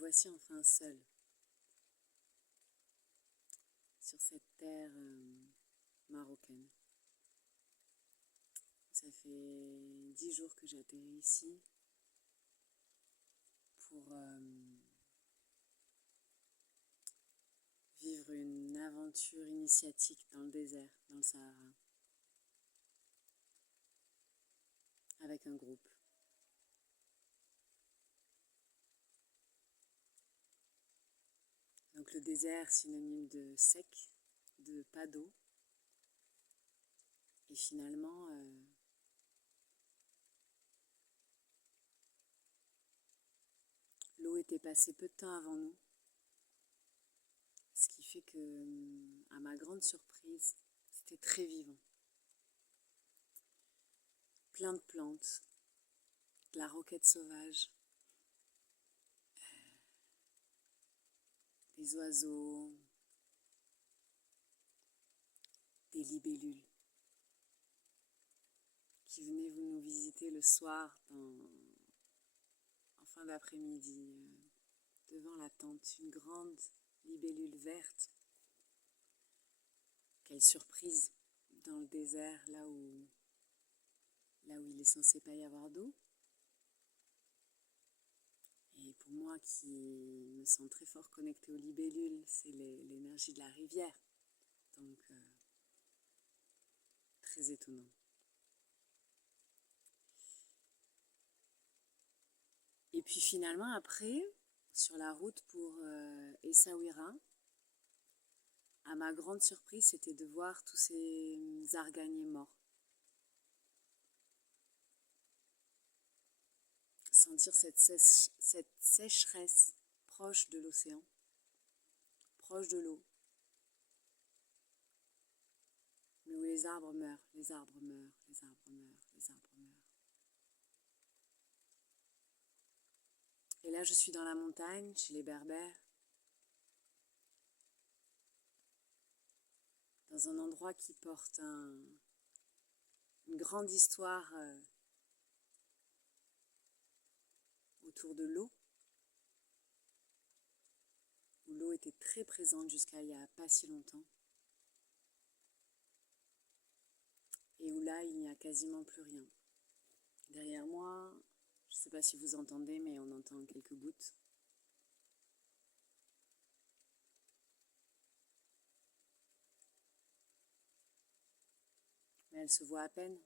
voici enfin seule sur cette terre marocaine. Ça fait 10 jours que j'atterris ici pour vivre une aventure initiatique dans le désert, dans le Sahara, avec un groupe. Donc le désert, synonyme de sec, de pas d'eau. Et finalement, l'eau était passée peu de temps avant nous. Ce qui fait que, à ma grande surprise, c'était très vivant. Plein de plantes, de la roquette sauvage, des oiseaux, des libellules qui venaient nous visiter le soir en fin d'après-midi devant la tente. Une grande libellule verte. Quelle surprise dans le désert, là où il est censé pas y avoir d'eau. Et pour moi qui me sens très fort connectée aux libellules, c'est l'énergie de la rivière. Donc, très étonnant. Et puis finalement, après, sur la route pour Essaouira, à ma grande surprise, c'était de voir tous ces arganiers morts. Sentir cette sécheresse proche de l'océan, proche de l'eau, mais où les arbres meurent, les arbres meurent, les arbres meurent, les arbres meurent. Et là, je suis dans la montagne, chez les Berbères, dans un endroit qui porte une grande histoire autour de l'eau, où l'eau était très présente jusqu'à il n'y a pas si longtemps, et où là, il n'y a quasiment plus rien. Derrière moi, je ne sais pas si vous entendez, mais on entend quelques gouttes. Mais elles se voient à peine.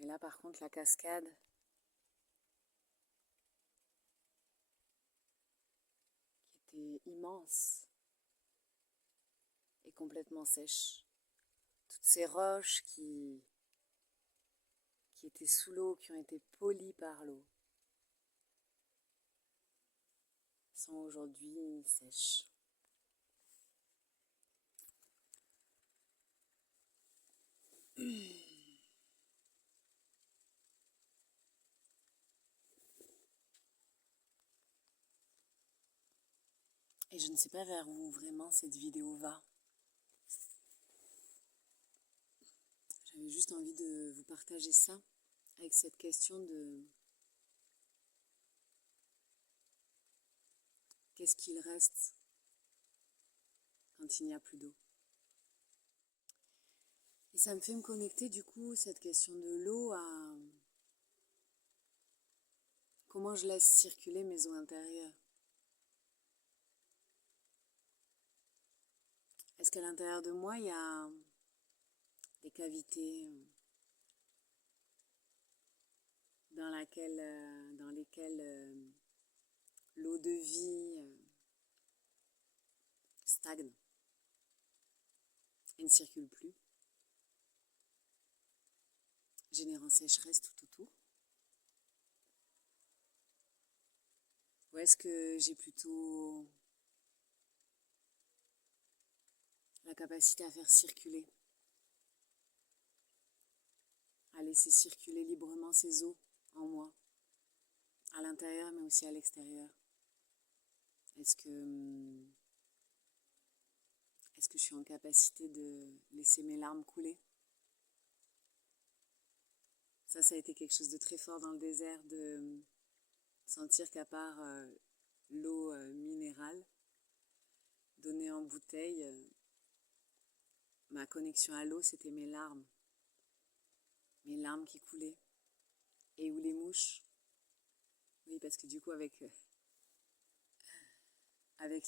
Mais là, par contre, la cascade, qui était immense et complètement sèche. Toutes ces roches qui étaient sous l'eau, qui ont été polies par l'eau, sont aujourd'hui sèches. Et je ne sais pas vers où vraiment cette vidéo va. J'avais juste envie de vous partager ça avec cette question de qu'est-ce qu'il reste quand il n'y a plus d'eau. Et ça me fait me connecter du coup, cette question de l'eau, à comment je laisse circuler mes eaux intérieures. Est-ce qu'à l'intérieur de moi, il y a des cavités dans lesquelles l'eau de vie stagne et ne circule plus, générant sécheresse tout autour? Ou est-ce que j'ai plutôt la capacité à faire circuler, à laisser circuler librement ces eaux en moi, à l'intérieur mais aussi à l'extérieur? Est-ce que je suis en capacité de laisser mes larmes couler? Ça a été quelque chose de très fort dans le désert, de sentir qu'à part l'eau minérale donnée en bouteille, ma connexion à l'eau, c'était mes larmes qui coulaient. Et où les mouches, oui, parce que du coup, avec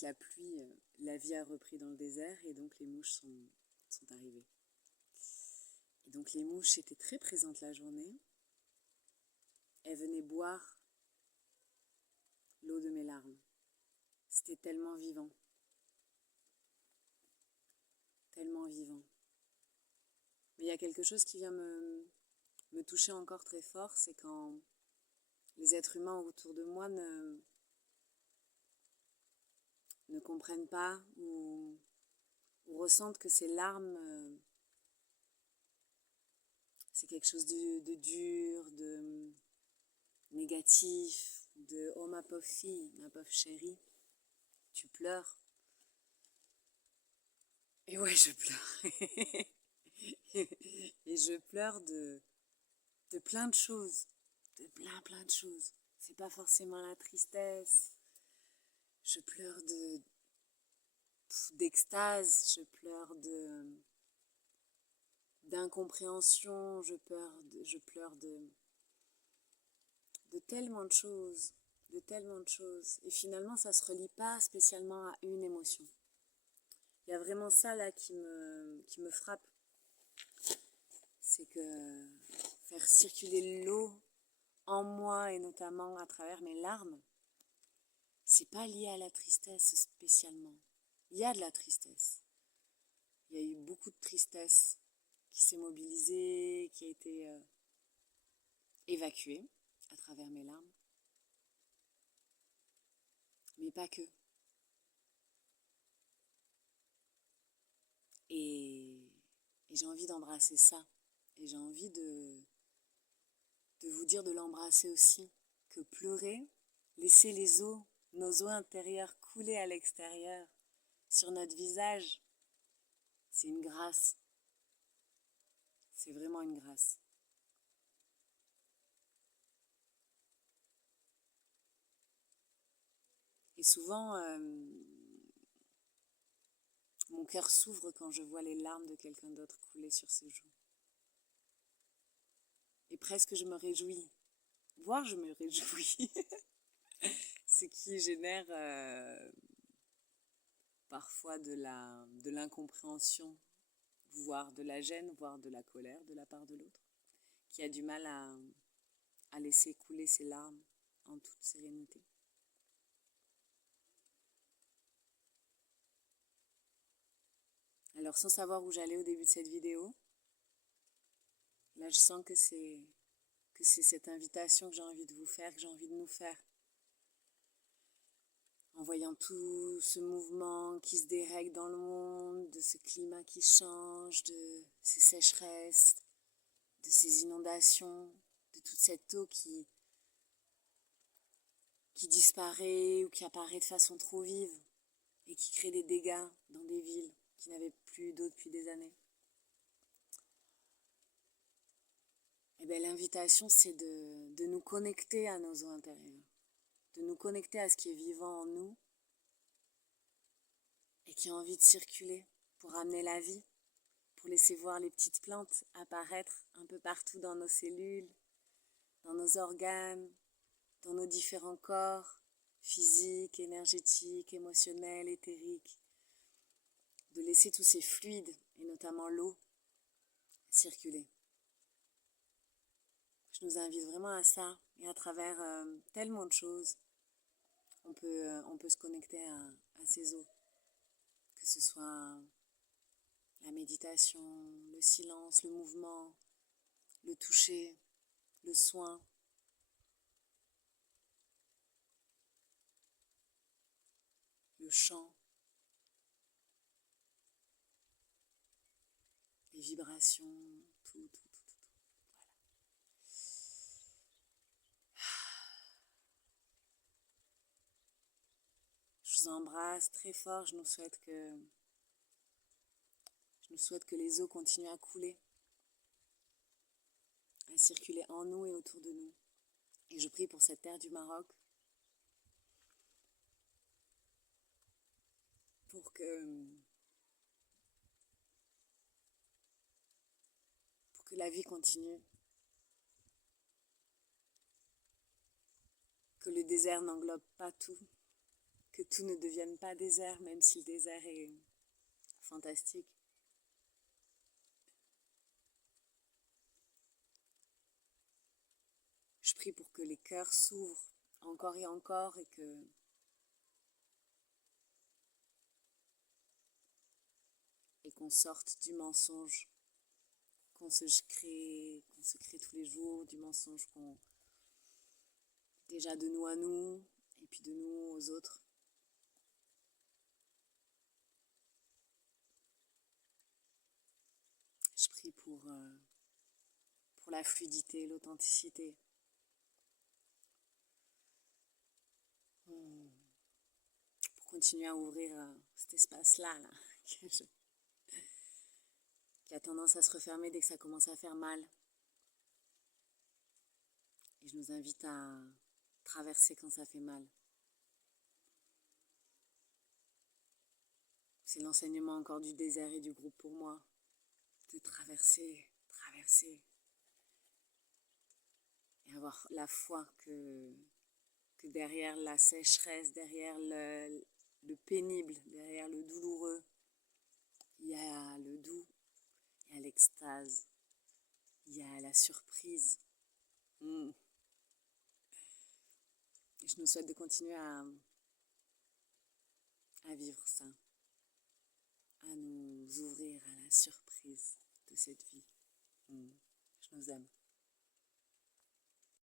la pluie, la vie a repris dans le désert et donc les mouches sont arrivées. Et donc les mouches étaient très présentes la journée. Elles venaient boire l'eau de mes larmes. C'était tellement vivant. Tellement vivant. Mais il y a quelque chose qui vient me toucher encore très fort, c'est quand les êtres humains autour de moi ne comprennent pas ou ressentent que ces larmes, c'est quelque chose de dur, de négatif, de « oh ma pauvre fille, ma pauvre chérie, tu pleures ». Et ouais, je pleure. Et je pleure de plein de choses, de plein de choses. C'est pas forcément la tristesse. Je pleure d'extase, je pleure d'incompréhension, je pleure de tellement de choses, Et finalement, ça se relie pas spécialement à une émotion. Il y a vraiment ça là qui me frappe. C'est que faire circuler l'eau en moi et notamment à travers mes larmes, c'est pas lié à la tristesse spécialement. Il y a de la tristesse. Il y a eu beaucoup de tristesse qui s'est mobilisée, qui a été évacuée à travers mes larmes. Mais pas que. Et j'ai envie d'embrasser ça. Et j'ai envie de vous dire de l'embrasser aussi. Que pleurer, laisser nos eaux intérieures couler à l'extérieur, sur notre visage, c'est une grâce. C'est vraiment une grâce. Et souvent, mon cœur s'ouvre quand je vois les larmes de quelqu'un d'autre couler sur ses joues. Et presque je me réjouis, voire je me réjouis, ce qui génère parfois de l'incompréhension, voire de la gêne, voire de la colère de la part de l'autre, qui a du mal à laisser couler ses larmes en toute sérénité. Alors sans savoir où j'allais au début de cette vidéo, là je sens que c'est cette invitation que j'ai envie de vous faire, que j'ai envie de nous faire. En voyant tout ce mouvement qui se dérègle dans le monde, de ce climat qui change, de ces sécheresses, de ces inondations, de toute cette eau qui disparaît ou qui apparaît de façon trop vive et qui crée des dégâts dans des villes qui n'avaient plus d'eau depuis des années. Et bien l'invitation, c'est de nous connecter à nos eaux intérieures, de nous connecter à ce qui est vivant en nous et qui a envie de circuler pour amener la vie, pour laisser voir les petites plantes apparaître un peu partout dans nos cellules, dans nos organes, dans nos différents corps, physiques, énergétiques, émotionnels, éthériques, de laisser tous ces fluides, et notamment l'eau, circuler. Je nous invite vraiment à ça, et à travers tellement de choses, on peut se connecter à ces eaux, que ce soit la méditation, le silence, le mouvement, le toucher, le soin. Le chant, les vibrations, tout. Voilà. Je vous embrasse très fort, je nous souhaite que les eaux continuent à couler à circuler en nous et autour de nous. Et je prie pour cette terre du Maroc, pour que la vie continue, que le désert n'englobe pas tout, que tout ne devienne pas désert, même si le désert est fantastique. Je prie pour que les cœurs s'ouvrent encore et encore et qu'on sorte du mensonge qu'on se crée tous les jours, du mensonge qu'on déjà de nous à nous et puis de nous aux autres. Je prie pour la fluidité, l'authenticité. Pour continuer à ouvrir cet espace-là, là, qui a tendance à se refermer dès que ça commence à faire mal. Et je nous invite à traverser quand ça fait mal. C'est l'enseignement encore du désert et du groupe pour moi. De traverser. Et avoir la foi que derrière la sécheresse, derrière le pénible, derrière le douloureux, il y a le doux, il y a l'extase, il y a la surprise. Et je nous souhaite de continuer à vivre ça, à nous ouvrir à la surprise de cette vie. Je nous aime.